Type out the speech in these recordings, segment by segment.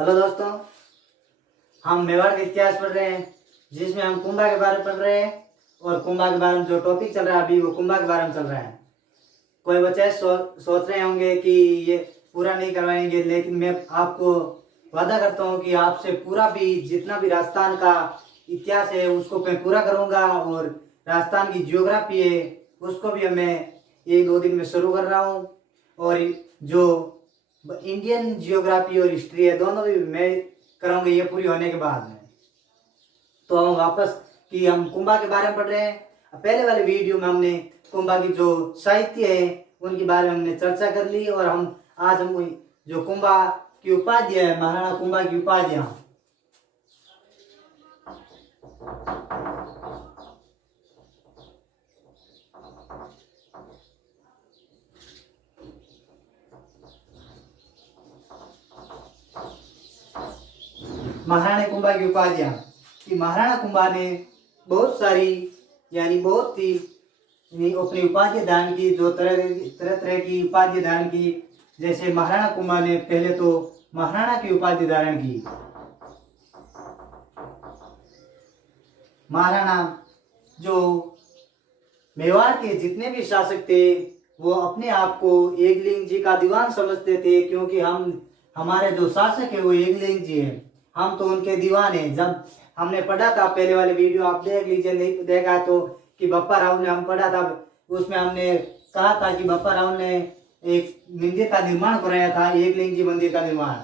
Hello दोस्तों, हम मेवाड़ का इतिहास पढ़ रहे हैं जिसमें हम कुंभा के बारे में पढ़ रहे हैं। और कुंभा के बारे में जो टॉपिक चल रहा है अभी वो कुंभा के बारे में चल रहा है। कोई बच्चे सोच रहे होंगे कि ये पूरा नहीं करवाएंगे, लेकिन मैं आपको वादा करता हूँ कि आपसे पूरा भी जितना भी राजस्थान का इतिहास है उसको मैं पूरा करूँगा। और राजस्थान की जियोग्राफी है उसको भी मैं 1-2 दिन में शुरू कर रहा हूँ। और जो इंडियन जियोग्राफी और हिस्ट्री है दोनों भी मैं कराऊंगा ये पूरी होने के बाद में। तो हम वापस कि हम कुंभा के बारे में पढ़ रहे हैं। पहले वाले वीडियो में हमने कुंभा की जो साहित्य है उनके बारे में हमने चर्चा कर ली। और आज हम जो कुंभा की उपाधि है, महाराणा कुंभा की उपाधियां, महाराणा कुंभा की उपाधियां कि महाराणा कुंभा ने बहुत सारी बहुत ही अपनी उपाधि धारण की, जो तरह की उपाधि धारण की। जैसे महाराणा कुंभा ने पहले तो महाराणा की उपाधि धारण की। महाराणा जो मेवाड़ के जितने भी शासक थे वो अपने आप को एकलिंग जी का दीवान समझते थे, क्योंकि हमारे जो शासक है वो एकलिंग जी है, हम तो उनके दीवान हैं। जब हमने पढ़ा था पहले वाले वीडियो, आप देख लीजिए, नहीं देखा तो, कि बप्पा राव ने हम पढ़ा था, उसमें हमने कहा था कि बप्पा राव ने एक मंदिर का निर्माण कराया था, एकलिंग जी मंदिर का निर्माण।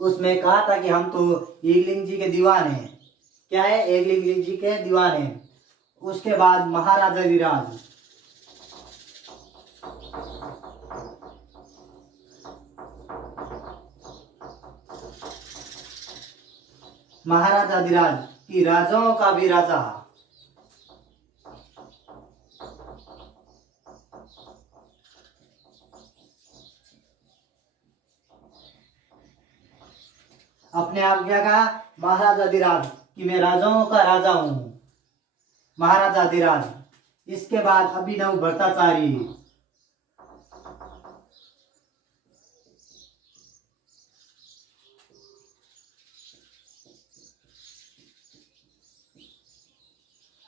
उसमें कहा था कि हम तो एकलिंग जी के दीवान हैं। क्या है? एकलिंग जी के दीवान हैं। उसके बाद महाराजा धीराज, महाराजा धीराज की राजाओं का भी राजा। अपने आप क्या कहा? महाराजा धीराज कि मैं राजाओं का राजा हूं, महाराजा धीराज। इसके बाद अभिनव भट्टाचार्य,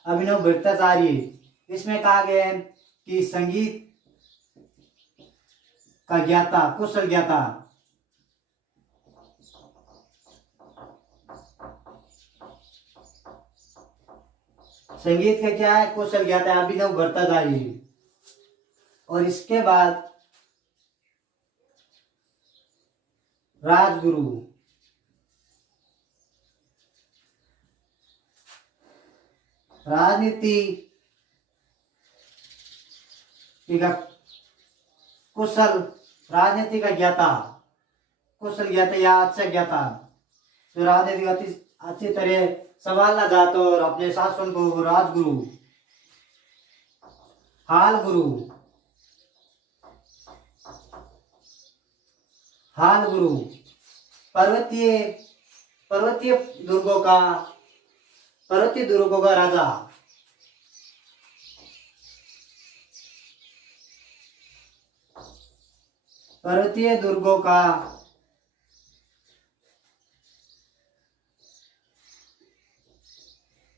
अभिनव भट्टाचार्य, इसमें कहा गया है कि संगीत का ज्ञाता, कुशल ज्ञाता। संगीत का क्या है? कुशल ज्ञाता है, अभिनव भट्टाचार्य। और इसके बाद राजगुरु, राजनीति का कुशल, राजनीति का ज्ञाता, कुशल ज्ञाता या अच्छा ज्ञाता, जो राजनीति अच्छी तरह संभालना चाहते और अपने शासन को। राजगुरु, हाल गुरु, हाल गुरु, पर्वतीय पर्वतीय दुर्गों का राजा। पर्वतीय दुर्गों का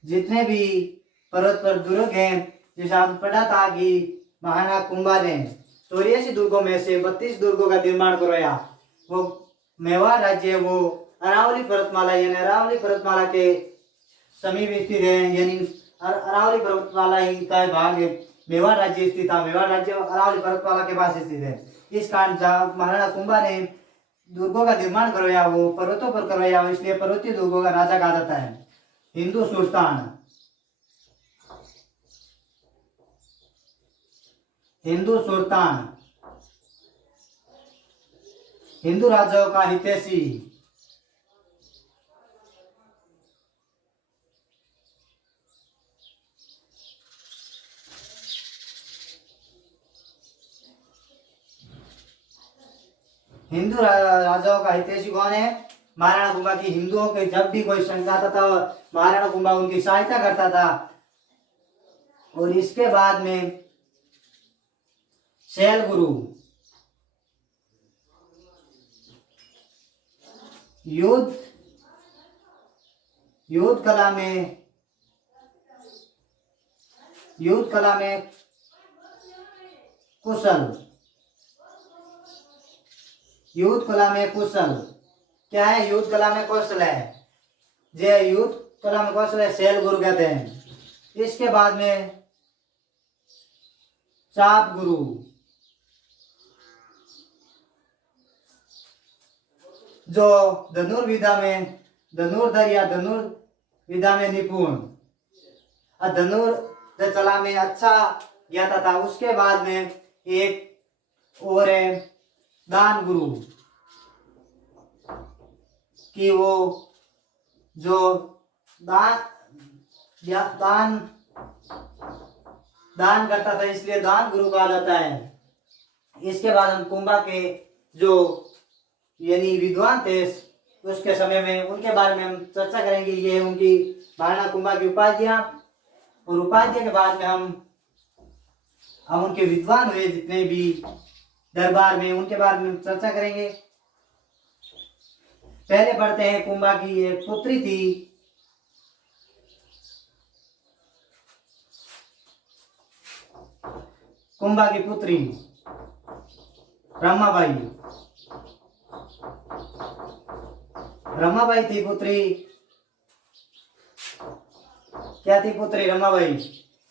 जितने भी पर्वत पर दुर्ग हैं, जैसे आपने पढ़ा था कि महाराणा कुंभा ने 84 दुर्गों में से 32 दुर्गों का निर्माण करवाया। वो मेवाड़ राज्य है, वो अरावली पर्वतमाला यानी अरावली पर्वतमाला के समीप स्थित है, यानी अरावली पर्वतमाला ही का भाग है। मेवाड़ राज्य स्थित था, मेवाड़ राज्य अरावली पर्वतमाला के पास स्थित है। इस कारण जहाँ महाराणा कुंभा ने दुर्गों का निर्माण करवाया वो पर्वतों पर करवाया, इसलिए पर्वतीय दुर्गों का राजा कहा जाता है। हिंदू सुल्तान, हिंदू सुल्तान, हिंदू राजाओं का हितैषी। हिंदू राजाओं का हितैषी कौन है? महाराणा कुंभा की। हिंदुओं के जब भी कोई संकट आता था महाराणा कुंभा उनकी सहायता करता था। और इसके बाद में शैल गुरु, युद्ध युद्ध कला में कुशल। युद्ध कला में कुशल क्या है? युद्ध कला में कौशल है, जे युद्ध कला में कौशल है, शैल गुरु कहते हैं। इसके बाद में चाप गुरु, जो धनुर्धर या धनुर्विद्या में निपुण, धनुर्धर कला में अच्छा ज्ञाता था। उसके बाद में एक और है दान गुरु, कि वो जो दान करता था, इसलिए दान गुरु कहा जाता है। इसके बाद हम कुंभा के जो यानी विद्वान थे उसके समय में, उनके बारे में हम चर्चा करेंगे। ये उनकी महाराणा कुंभा की उपाधियां, और उपाध्याय के बाद में हम उनके विद्वान हुए जितने भी दरबार में, उनके बारे में चर्चा करेंगे। पहले पढ़ते हैं, कुंभा की एक पुत्री थी, कुंभा की पुत्री रमाबाई थी पुत्री। क्या थी पुत्री? रमाबाई।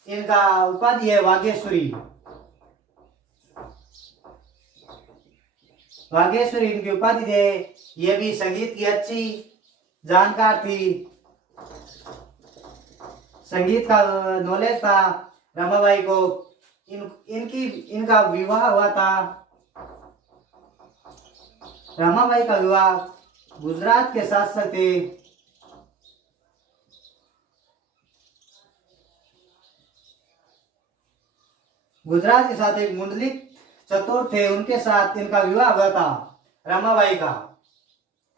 इनका उपाधि है वागेश्वरी। वागेश्वरी इनकी उपाधि थे। ये भी संगीत की अच्छी जानकार थी, संगीत का नॉलेज था रमाबाई को। इनका विवाह हुआ था। रमाबाई का विवाह गुजरात के शासक थे गुजरात के साथ एक मुंडलिक चतुर थे, उनके साथ इनका विवाह हुआ था रमाबाई का।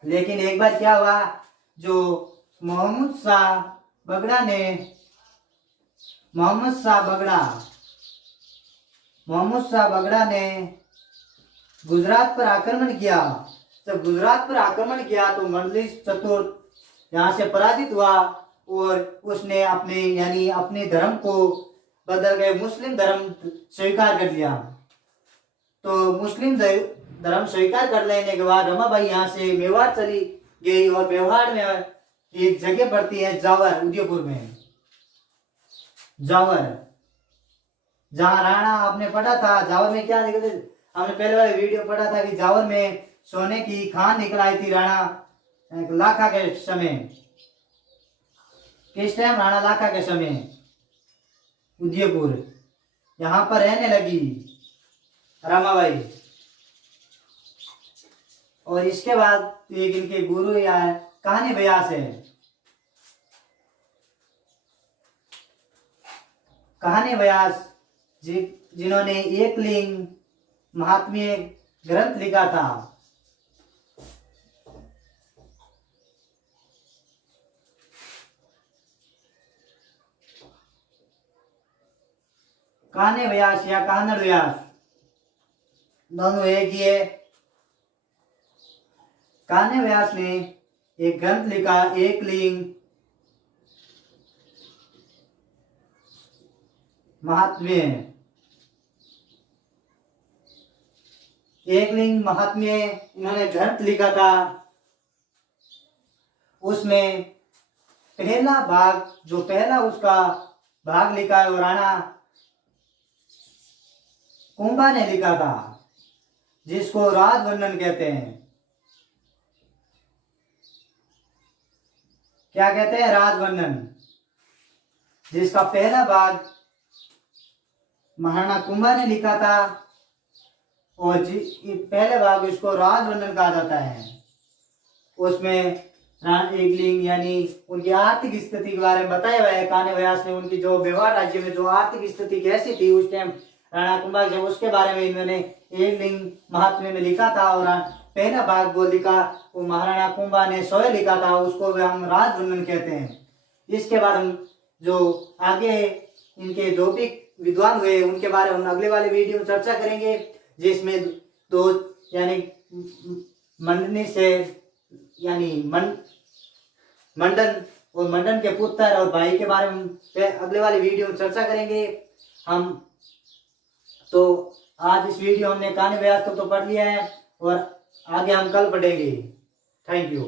लेकिन एक बार क्या हुआ, जो मोहम्मद शाह बगड़ा ने गुजरात पर आक्रमण किया। जब गुजरात पर आक्रमण किया तो मुंडलिक चतुर यहाँ से पराजित हुआ, और उसने अपने धर्म को बदल गए, मुस्लिम धर्म स्वीकार कर लिया। तो मुस्लिम धर्म स्वीकार कर लेने के बाद रमाबाई यहाँ से मेवाड़ चली गई, और मेवाड़ में एक जगह पड़ती है जावर, उदयपुर में जावर, जहाँ राणा आपने पढ़ा था। जावर में क्या निकलते, हमने पहले वाले वीडियो पढ़ा था कि जावर में सोने की खान निकल आई थी राणा लाखा के समय। किस टाइम? राणा लाखा के समय उदयपुर, यहाँ पर रहने लगी रमाबाई। और इसके बाद एक इनके गुरु या कहानी व्यास है। कहानी व्यास जिन्होंने एकलिंग महात्म्य ग्रंथ लिखा था। कान्हे व्यास या कानड़ व्यास दोनों एक ही है। कान्हे व्यास ने एक ग्रंथ लिखा, एकलिंग महात्म्य। एकलिंग महात्म्य इन्होंने ग्रंथ लिखा था। उसमें पहला भाग, जो पहला उसका भाग लिखा है वो राणा कुंभा ने लिखा था, जिसको राजवर्णन कहते हैं। क्या कहते हैं? राजवर्णन, जिसका पहला भाग महाराणा कुंभा ने लिखा था, और पहले भाग इसको राजवर्णन कहा जाता है। उसमें एकलिंग यानी उनकी आर्थिक स्थिति के बारे में बताया हुआ है। कान्हे व्यास ने उनकी जो मेवाड़ राज्य में जो आर्थिक स्थिति कैसी थी उस टाइम राणा कुंभा जब, उसके बारे में इन्होंने एकलिंग महात्म्य में लिखा था। और पहला भाग वो लिखा, वो महाराणा कुंभा ने स्वयं लिखा था, उसको हम राजवर्णन कहते हैं। इसके बाद हम जो आगे इनके जो भी विद्वान हुए उनके बारे में हम अगले वाले वीडियो में चर्चा करेंगे, जिसमें दो यानी मंडनी से यानी मंडन और मंडन के पुत्र और भाई के बारे में अगले वाली वीडियो में चर्चा करेंगे हम। तो आज इस वीडियो हमने कहानी व्यास तक तो पढ़ लिया है और आगे हम कल पढ़ेंगे। Thank you.